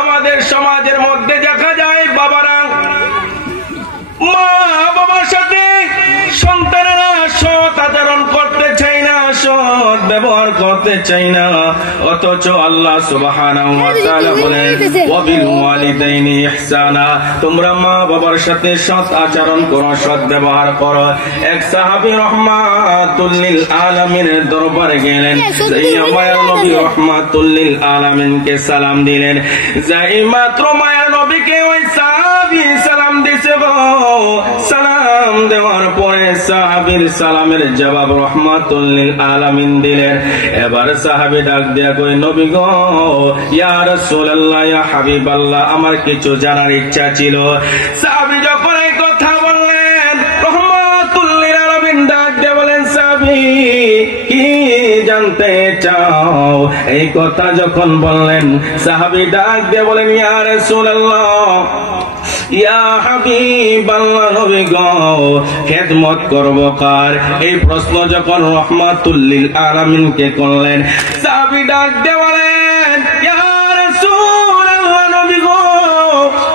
আমাদের সমাজের মধ্যে দেখা যায় বাবারা মা বাবার সাথে সন্তানেরা সৎ আচরণ করতে চায় না, সৎ ব্যবহার করতে চায় না, অথচ আল্লাহ সুবহানাহু ওয়া তাআলা বলেন ওয়াবিল ওয়ালিদাইনি ইহসানা, তোমরা মা বাবার সাথে সৎ আচরণ করো, সৎ ব্যবহার করো। এক সাহাবী রাহমাতুল লিল আলামিনের দরবারে গেলেন, যাইয়া মায়ার নবী রাহমাতুল লিল আলামিনকে সালাম দিলেন। যাই মাত্র মায়ার নবীকে ওই সাহাবী সালাম দিছে, সালাম দেওয়ার পরে সাহাবীর সালামের জবাব রাহমাতুল লিল আলামিন দিলেন। এবার সাহাবী ডাক দিয়া কই, নবী গো, ইয়া রাসূলুল্লাহ, ইয়া হাবিবাল্লাহ, আমার কিছু জানার ইচ্ছা ছিল। সাহাবী যখন এই কথা বললেন, রাহমাতুল লিল আলামিন ডাক দিয়া বলেন, সাহাবী কি জানতে চাও? এই কথা যখন বললেন, সাহাবী ডাক দিয়া বলেন, ইয়া রাসূলুল্লাহ, ইয়া হাবিবাল্লাহ, নবী গো, খেদমত করব কার? এই প্রশ্ন যখন রাহমাতুল লিল আলামিনকে করলেন, সাহাবী ডাক দিয়ে বলেন, ইয়া রাসূলুল্লাহ, নবী গো,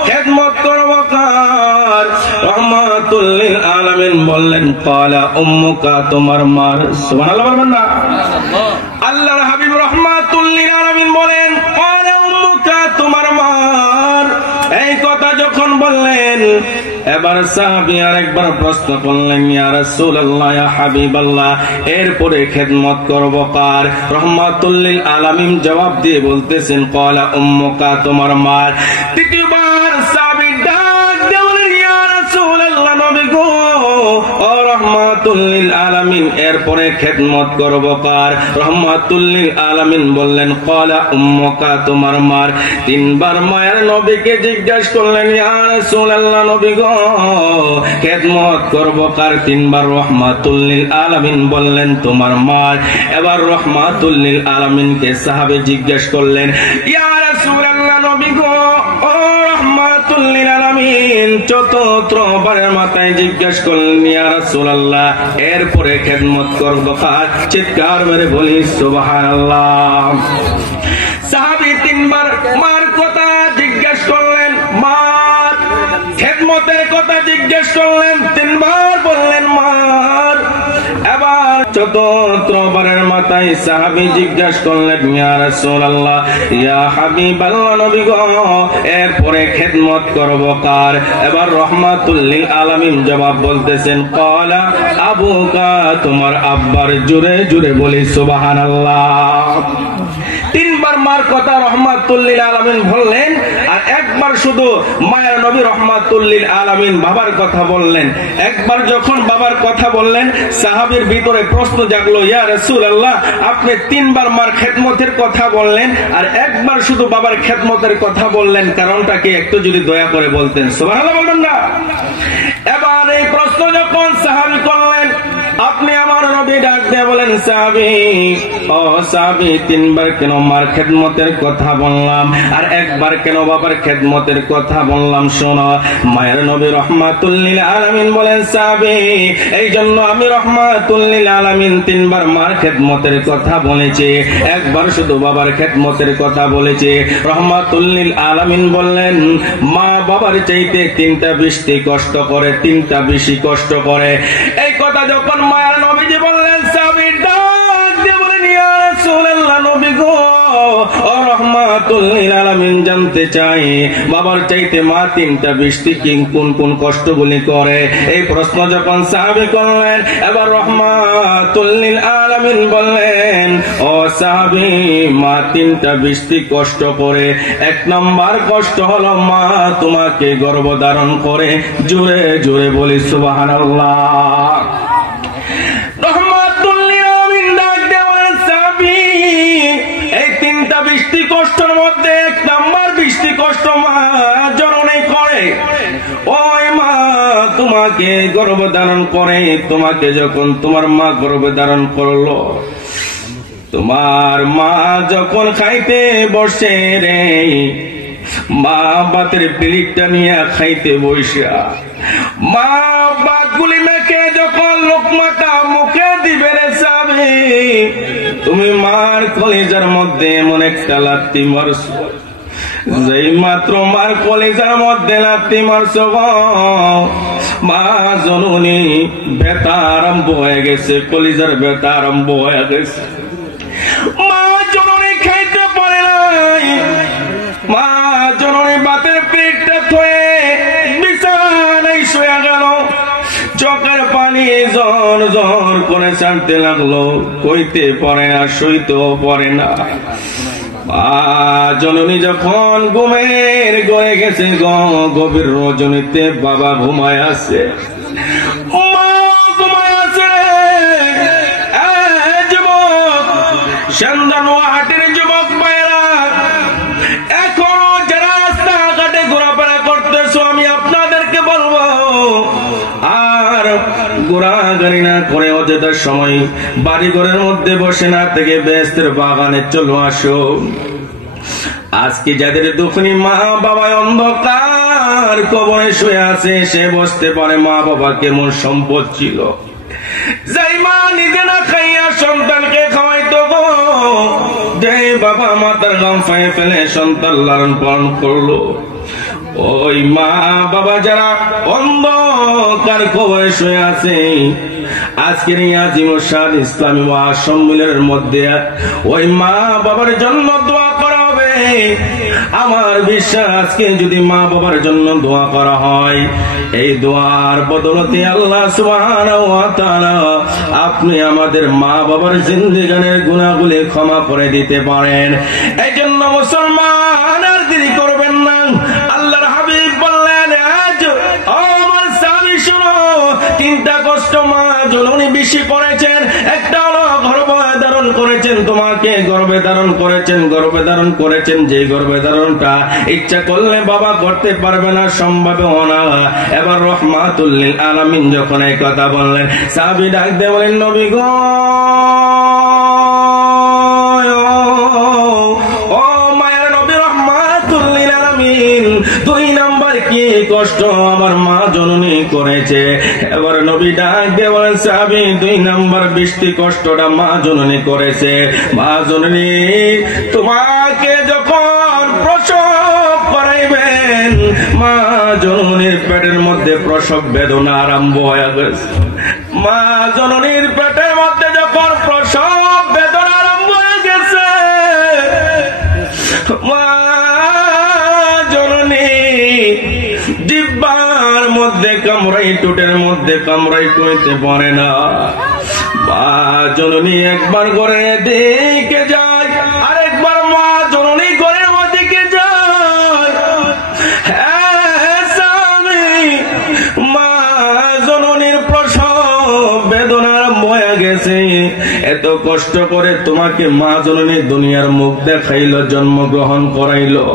খেদমত করব কার? রাহমাতুল লিল আলামিন বললেন, ক্বালা উম্মুকা, তোমার মা। সুবহানাল্লাহ বলবেন না? আল্লাহর হাবিব রাহমাতুল লিল আলামিন বলেন, ক্বালা উম্মুকা, তোমার মা। এই কথা যখন বললেন, এবার সাহাবী আরেকবার প্রশ্ন করলেন, ইয়া রাসূলুল্লাহ, ইয়া হাবিবাল্লাহ, এরপরে খেদমত করব কার? রাহমাতুল লিল আলামিন জবাব দিয়ে বলতেছেন, ক্বালা উম্মুকা, তোমার মা। তৃতীয়বার সাহাবী ডাক দিয়ে বলেন, ইয়া রাসূলুল্লাহ, নবী গো, ও রাহমাতুল লিল আলামিন, এরপরে খেদমত করব কার? রাহমাতুল লিল আলামিন বললেন, ক্বালা উম্মুকা, তোমার মা। তিনবার মায়ের নবীকে জিজ্ঞাসা করলেন, ইয়া রাসূলুল্লাহ, নবী গো, খেদমত করব কার? তিনবার রাহমাতুল লিল আলামিন বললেন, তোমার মা। এবার রাহমাতুল লিল আলামিনকে সাহাবী জিজ্ঞাসা করলেন, ইয়া রাসূলুল্লাহ, নবী গো, ও রাহমাতুল লিল আলামিন চতুর্থবারের মাথায় জিজ্ঞাসা করলেন, ইয়া রাসূলুল্লাহ, এরপরে খেদমত করব কার? চিৎকার মেরে বলি সুবহানাল্লাহ। সাহাবী তিনবার মার কথা জিজ্ঞাসা করলেন, মার খেদমতের কথা জিজ্ঞাসা করলেন, তিনবার বললেন মার। এবার চতুর্থবারের মাথায় সাহাবী জিজ্ঞাসা করলেন, ইয়া রাসূলুল্লাহ, ইয়া হাবিবাল্লাহ, নবী গো, এরপরে খেদমত করব কার? এবার রাহমাতুল লিল আলামিন জবাব বলতেছেন, ক্বালা আবুকা, তোমার আব্বার। জোরে জোরে বলি সুবহানাল্লাহ। তিনবার মার কথা রাহমাতুল লিল আলামিন বললেন, আর একবার শুধু মায়ের নবী রাহমাতুল লিল আলামিন বাবার কথা বললেন। একবার যখন বাবার কথা বললেন, সাহাবীর ভিতরে প্রশ্ন জাগলো, ইয়া রাসূলুল্লাহ, আপনি তিনবার মার খেদমতের কথা বললেন আর একবার শুধু বাবার খেদমতের কথা বললেন, কারণটা কি একটু যদি দয়া করে বলতেন? সুবহানাল্লাহ বলবেন না? এবার এই প্রশ্ন যখন সাহাবী করলেন, আপনি আমার নবী ডাক দিয়ে বলেন, সাহাবী, ও সাহাবী, তিনবার কেন মার খেদমতের কথা বললাম আর একবার কেন বাবার খেদমতের কথা বললাম? শোনো, মায়ের নবী রাহমাতুল লিল আলামিন বলেন, সাহাবী, এই জন্য আমি রাহমাতুল লিল আলামিন তিনবার মার খেদমতের কথা বলেছি, একবার শুধু বাবার খেদমতের কথা বলেছি। রাহমাতুল লিল আলামিন বললেন, মা বাবার চাইতে তিনটা বেশি কষ্ট করে, তিনটা বেশি কষ্ট করে। এই কথা যখন মায়ের নবীজি বললেন, সাহাবী ডাক দিয়ে বলেন, ইয়া রাসূলুল্লাহ, নবী গো, ও রাহমাতুল লিল আলামিন জানতে চাই, বাবার চাইতে মা তিনটা বেশি কোন কোন কষ্টগুলি করে? এই প্রশ্ন যখন সাহাবী করলেন, এবার রাহমাতুল লিল আলামিন বললেন, ও সাহাবী, মা তিনটা বেশি কষ্ট করে। এক নম্বর কষ্ট হলো মা তোমাকে গর্ভধারণ করে। জোরে জোরে বলি সুবহানাল্লাহ। রাহমাতুল লিল আলামিন ডাক দিয়ে বলেন, সাহাবী, এই তিনটা বেশি কষ্টের মধ্যে এক নম্বর বেশি কষ্ট মা জননী করে। ওই মা তোমাকে গর্ভধারণ করে, তোমাকে যখন তোমার মা গর্ভধারণ করলো, তোমার মা যখন খাইতে বসে রে, মা বাতের প্লেটটা নিয়ে খাইতে বসা, মা বাতগুলি মেখে যখন লোকমাটা মুখে দিবে রে সাহাবী, তুমি মার কলিজার মধ্যে এমন একটা লাথি মারছো, যেই মাত্র মার কলিজার মধ্যে লাথি মারছো গো, মা জননী ব্যথা আরম্ভ হয়ে গেছে, কলিজার ব্যথা আরম্ভ হয়ে গেছে। মা জননী খাইতে পারে নাই, মা জননী বাতের পেটটা থয়ে বিছানায় শুয়ে গেল। চোখের পানি ঝর ঝর করে ছাড়তে লাগলো, কইতে পারে না, সইতেও পারে না। জননী যখন ঘুমের গয়ে গেছে, গভীর রজনীতে বাবা ঘুমায় আছে, মা ঘুমায় আছে। যুবক সন্ধানো হাটের যুবক ভাইরা, এখনো যারা রাস্তাঘাটে ঘোরাফেরা করতেছো, আমি আপনাদেরকে বলবো আর ঘোরাঘুরি না করে অযথা সময় বাড়ি ঘরের মধ্যে বসে না থেকে বেহেশতের বাগানে চলো আসো। আজকে যাদের দুঃখী মা বাবা অন্ধকার কবরে শুয়ে আছে, সে বসতে পারে মা বাবা কেমন সম্পদ ছিল। যাই মা নিজে না খাইয়া সন্তানকে খাওয়াইতো গো, যে বাবা মাতার গাম ফাঁয়ে ফেলে সন্তান লালন পালন করলো, ওই মা বাবা যারা অন্ধকার কবরে শুয়ে আছে, আজকের এই আজিমুসাদ ইসলামী মহাসম্মেলনের মধ্যে ওই মা বাবার জন্য দোয়া করা হবে। আমার বিশ্বাস আজকে যদি মা বাবার জন্য দোয়া করা হয়, এই দোয়ার বদলতে আল্লাহ সুবহানাহু ওয়া তাআলা আপনি আমাদের মা বাবার জিন্দেগানের গুনাহগুলি ক্ষমা করে দিতে পারেন। এই জন্য মুসলমান আর দেরি করবেন না। আল্লাহর হাবিব বললেন, আজ আমার স্বামী শুনো, তিনটা কষ্ট মা জননী বেশি করেছেন। একটা হলো গর্ভে ধারণ করেছেন, তোমাকে গর্ভে ধারণ করেছেন, যে গর্ভে ধারণটা ইচ্ছা করলে বাবা করতে পারবে না, সম্ভব না। এবার রহমাতুল লিল আলামিন যখন এই কথা বললেন, সাহাবী ডাক দিয়ে বলেন, নবী গো, ও মায়ের নবী রহমাতুল লিল আলামিন, দুই নাম্বার কি কষ্ট আমার মা জননী করেছে? এবার নবী ডাক দিয়ে বলেন, সাহাবী, দুই নাম্বার বৃষ্টি কষ্টটা মা জননী করেছে। মা জননী তোমাকে যখন প্রসব করাইবেন, মা জননীর পেটের মধ্যে প্রসব বেদনা আরম্ভ হয়ে গেছে। মা জননীর পেটের মধ্যে যখন প্রসব বেদনা আরম্ভ হয়ে গেছে, মা জননী জিহ্বার মধ্যে কামড়াই, টুটের মধ্যে কামড়াই কইতে পারে না। মা জননী একবার ঘরে দিকে যায়, আরেকবার মা জননী ঘরের ওদিকে যায়। মা জননীর প্রসব বেদনা আরম্ভ হয়ে গেছে। এত কষ্ট করে তোমাকে মা জননী দুনিয়ার মুখ দেখাইলো, জন্মগ্রহণ করাইলো।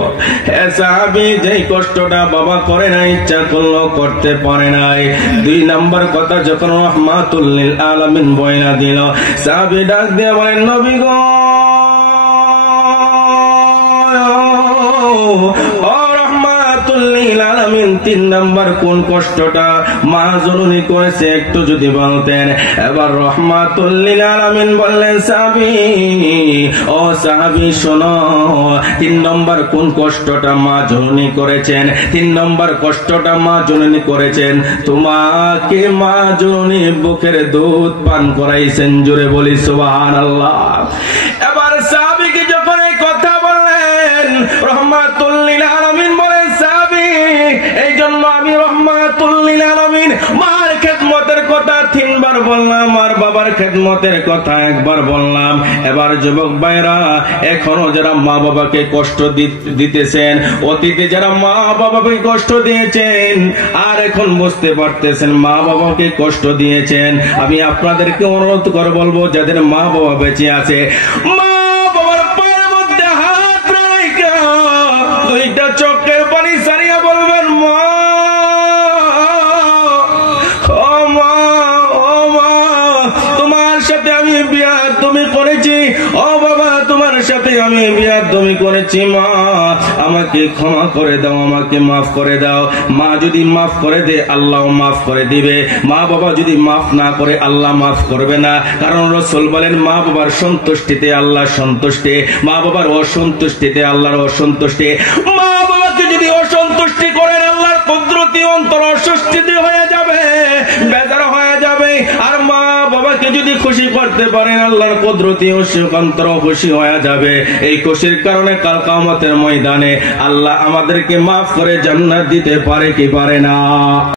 হ্যাঁ সাহাবী, যেই কষ্টটা বাবা করে না, ইচ্ছা করলো করতে পারে নাই। দুই নাম্বার কথা যখন রহমাতুল লিল আলামিন বয়না দিল, সাহাবী ডাক দিয়ে বলেন, নবী গো, তিন নাম্বার কোন কষ্টটা মা জননী করেছে একটু যদি বলতেন। এবার রহমাতুল লিল আলামিন বললেন, সাহাবী, ও সাহাবী শোনো, তিন নম্বর কোন কষ্টটা মা জননী করেছেন? তিন নম্বর কষ্টটা মা জননী করেছেন, তোমাকে মা জননী বুকের দুধ পান করাইছেন। জোরে বলি সুবহানাল্লাহ। এবার সাহাবীকে যখন এই কথা বললেন, রহমাতুল লিল আলামিন বলেন, সাহাবী, এই জন্য আমি রহমাতুল লিল আলামিন মার খেদমতের কথা তিনবার বললাম, আর বাবার খেদমতের কথা একবার বললাম। এবার যুবক ভাইরা, এখনো যারা মা বাবাকে কষ্ট দিতেছেন, অতীতে যারা মা বাবাকে কষ্ট দিয়েছেন, আর এখন বুঝতে পারতেছেন মা বাবাকে কষ্ট দিয়েছেন, আমি আপনাদেরকে অনুরোধ করে বলবো, যাদের মা বাবা বেঁচে আছে, মা বাবার পায়ের মধ্যে হাত রেখে দুইটা চোখের পানি সারিয়া বলবেন, মা, ও মা, ও মা, তোমার সাথে আমি বিয়া তুমি করেছি, ও বাবা তোমার সাথে আমি বিয়াদবি করেছি, মা আমাকে ক্ষমা করে দাও, আমাকে মাফ করে দাও। মা যদি মাফ করে দে আল্লাহ মাফ করে দিবে, মা বাবা যদি মাফ না করে আল্লাহ মাফ করবে না। কারণ রাসূল বলেন মা বাবার সন্তুষ্টিতে আল্লাহ সন্তুষ্টি, মা বাবার অসন্তুষ্টিতে আল্লাহর অসন্তুষ্টি। মা বাবাকে যদি অসন্তুষ্টি করেন আল্লাহর কুদরতি অন্তর অস্বস্তিতে হয়ে যাবে, বেজার হয়ে যাবে। আর মা বাবাকে যদি খুশি করতে পারেন আল্লাহর কুদরতি অন্তর খুশি হয়ে যাবে। এই খুশির কারণে কাল কিয়ামতের ময়দানে আল্লাহ আমাদেরকে মাফ করে জান্নাত দিতে পারে কি পারে না?